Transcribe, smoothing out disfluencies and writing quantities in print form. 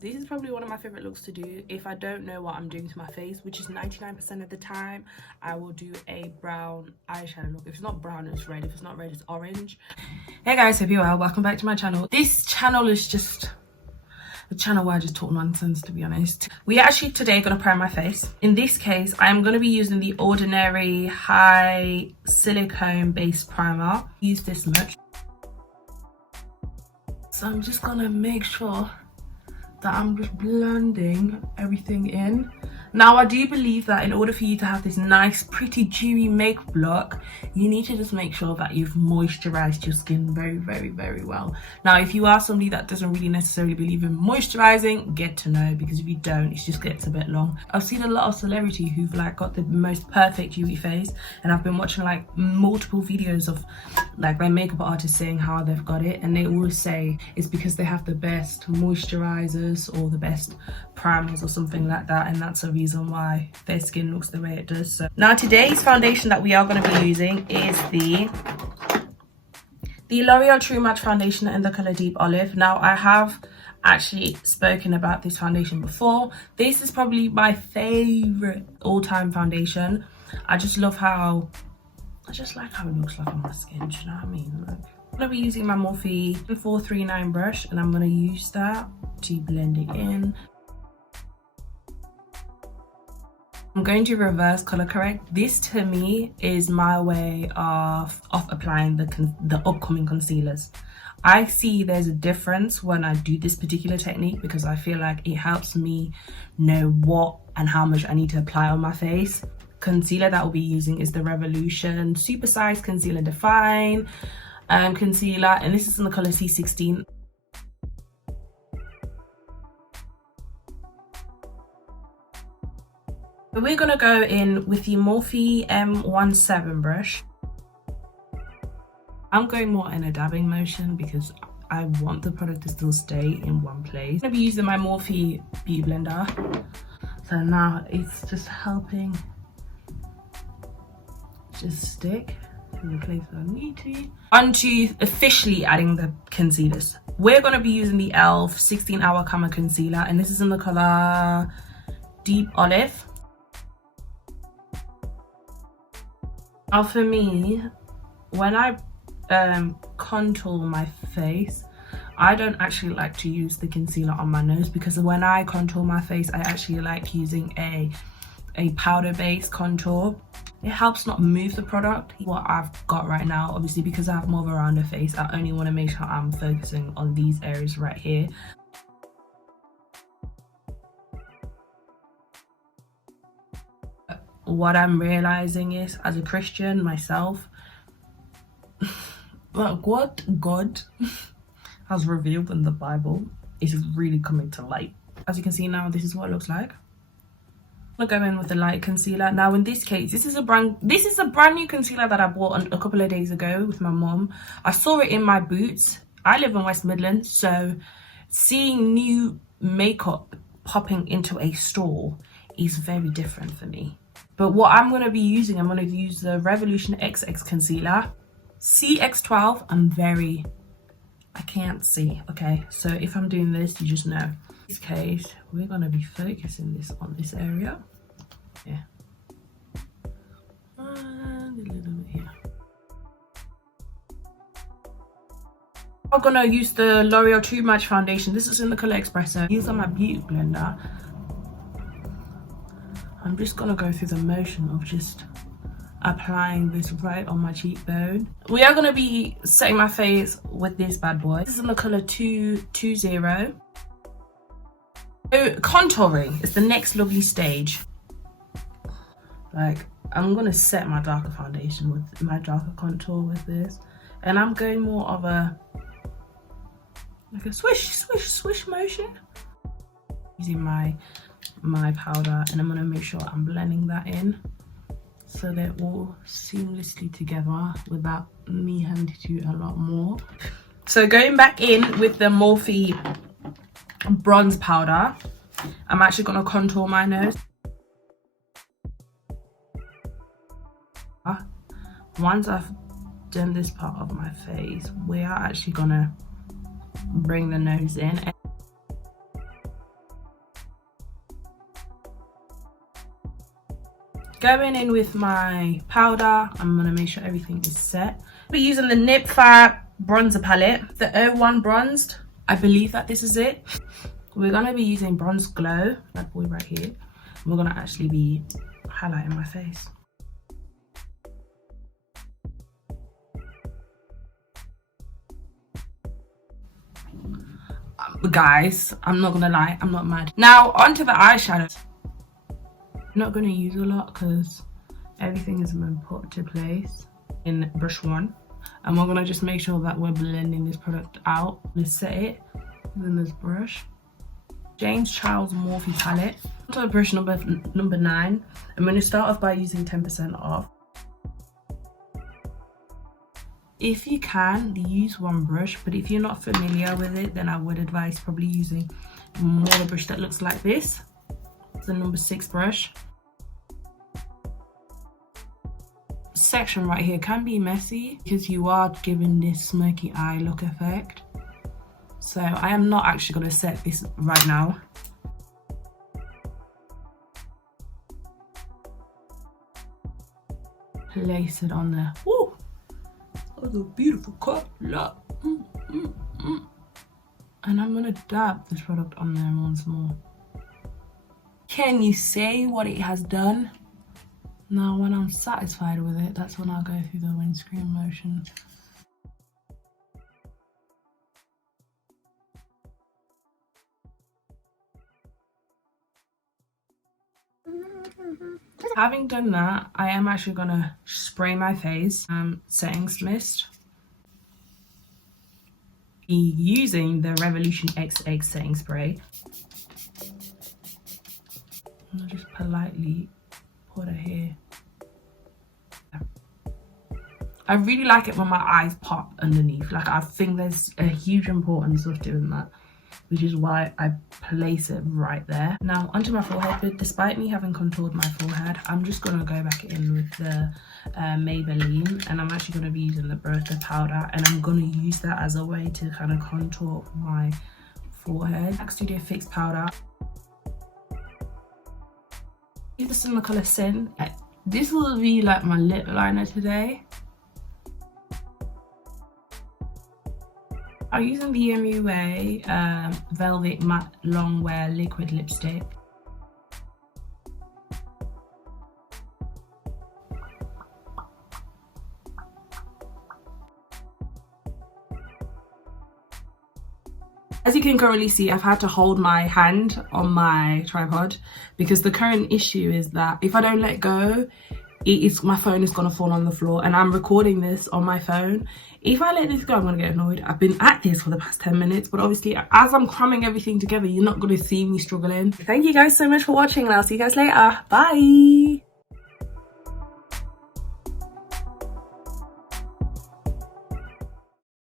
This is probably one of my favorite looks to do if I don't know what I'm doing to my face, which is 99% of the time. I will do a brown eyeshadow look. If it's not brown, it's red. If it's not red, it's orange. Hey guys, hope you're well. Welcome back to my channel. This channel is just a channel where I just talk nonsense, to be honest. We are actually today going to prime my face. In this case, I am going to be using the Ordinary High Silicone Base Primer. Use this much. So I'm just going to make sure that I'm just blending everything in. Now, I do believe that in order for you to have this nice, pretty, dewy makeup look, you need to just make sure that you've moisturized your skin very, very, very well. Now, if you are somebody that doesn't really necessarily believe in moisturizing, get to know, because if you don't, it just gets a bit long. I've seen a lot of celebrity who've like got the most perfect dewy face, and I've been watching like multiple videos of like their makeup artists saying how they've got it, and they always say it's because they have the best moisturizers or the best primers or something like that, and that's a reason why their skin looks the way it does. So now today's foundation that we are going to be using is the L'Oreal True Match foundation in the color Deep Olive. Now, I have actually spoken about this foundation before. This is probably my favorite all-time foundation. I just love how, I just like how it looks like on my skin, do you know what I mean? Like, I'm going to be using my Morphe 439 brush, and I'm going to use that to blend it in. I'm going to reverse color correct. This to me is my way of applying the upcoming concealers. I see there's a difference when I do this particular technique because I feel like it helps me know what and how much I need to apply on my face. Concealer that we'll be using is the Revolution SuperSize Conceal and Define concealer, and this is in the color C16. So we're gonna go in with the Morphe M17 brush. I'm going more in a dabbing motion because I want the product to still stay in one place. I'm gonna be using my Morphe Beauty Blender. So now it's just helping just stick in the place I need to. On to officially adding the concealers. We're gonna be using the E.l.f 16-Hour Camo Concealer, and this is in the color Deep Olive. Now for me, when I contour my face, I don't actually like to use the concealer on my nose, because when I contour my face, I actually like using a powder based contour. It helps not move the product. What I've got right now, obviously because I have more of a rounder face, I only want to make sure I'm focusing on these areas right here. What I'm realizing is, as a Christian myself, like what God has revealed in the Bible is really coming to light. As you can see now, this is what it looks like. I'm gonna go in with the light concealer. Now in this case, this is a brand new concealer that I bought a couple of days ago with my mom. I saw it in my Boots. I live in West Midlands, so seeing new makeup popping into a store is very different for me. But what I'm going to be using, I'm going to use the Revolution XX concealer. CX12, I can't see, okay? So if I'm doing this, you just know. In this case, we're going to be focusing this on this area. Yeah. And a little bit here. I'm going to use the L'Oreal True Match foundation. This is in the color Espresso. Use on my beauty blender. I'm just gonna go through the motion of just applying this right on my cheekbone. We are gonna be setting my face with this bad boy. This is in the color 220. So contouring is the next lovely stage. Like, I'm gonna set my darker foundation with my darker contour with this, and I'm going more of a like a swish, swish, swish motion. Using my powder, and I'm going to make sure I'm blending that in so they're all seamlessly together without me having to do a lot more. So going back in with the Morphe bronze powder, I'm actually going to contour my nose. Once I've done this part of my face, we are actually going to bring the nose in. Going in with my powder, I'm gonna make sure everything is set. We're using the NIP+FAB bronzer palette, the 01 bronzed. I believe that this is it. We're gonna be using Bronze Glow, that boy right here. We're gonna actually be highlighting my face. Guys, I'm not gonna lie, I'm not mad. Now onto the eyeshadows. I'm not gonna use a lot because everything has been put to place in brush 1, and we're gonna just make sure that we're blending this product out. Let's set it within this brush. James Charles Morphe palette. Onto brush number 9. I'm gonna start off by using 10% off. If you can, use one brush, but if you're not familiar with it, then I would advise probably using more of a brush that looks like this. It's the number 6 brush. Section right here can be messy because you are giving this smoky eye look effect. So I am not actually going to set this right now. Place it on there. Woo! That was a beautiful cut. Look. And I'm gonna dab this product on there once more. Can you say what it has done? Now when I'm satisfied with it, that's when I'll go through the windscreen motion. Having done that, I am actually gonna spray my face settings mist using the Revolution XX setting spray. I'll just politely put it here. I really like it when my eyes pop underneath. Like, I think there's a huge importance of doing that, which is why I place it right there. Now onto my forehead, but despite me having contoured my forehead, I'm just gonna go back in with the Maybelline, and I'm actually gonna be using the powder, and I'm gonna use that as a way to kind of contour my forehead. Studio Fix powder. This in the color Sin. This will be like my lip liner today. I'm using the MUA Velvet Matte Longwear Liquid Lipstick. As you can currently see, I've had to hold my hand on my tripod because the current issue is that if I don't let go, my phone is gonna fall on the floor, and I'm recording this on my phone. If I let this go, I'm gonna get annoyed. I've been at this for the past 10 minutes, but obviously as I'm cramming everything together, you're not gonna see me struggling. Thank you guys so much for watching, and I'll see you guys later. Bye.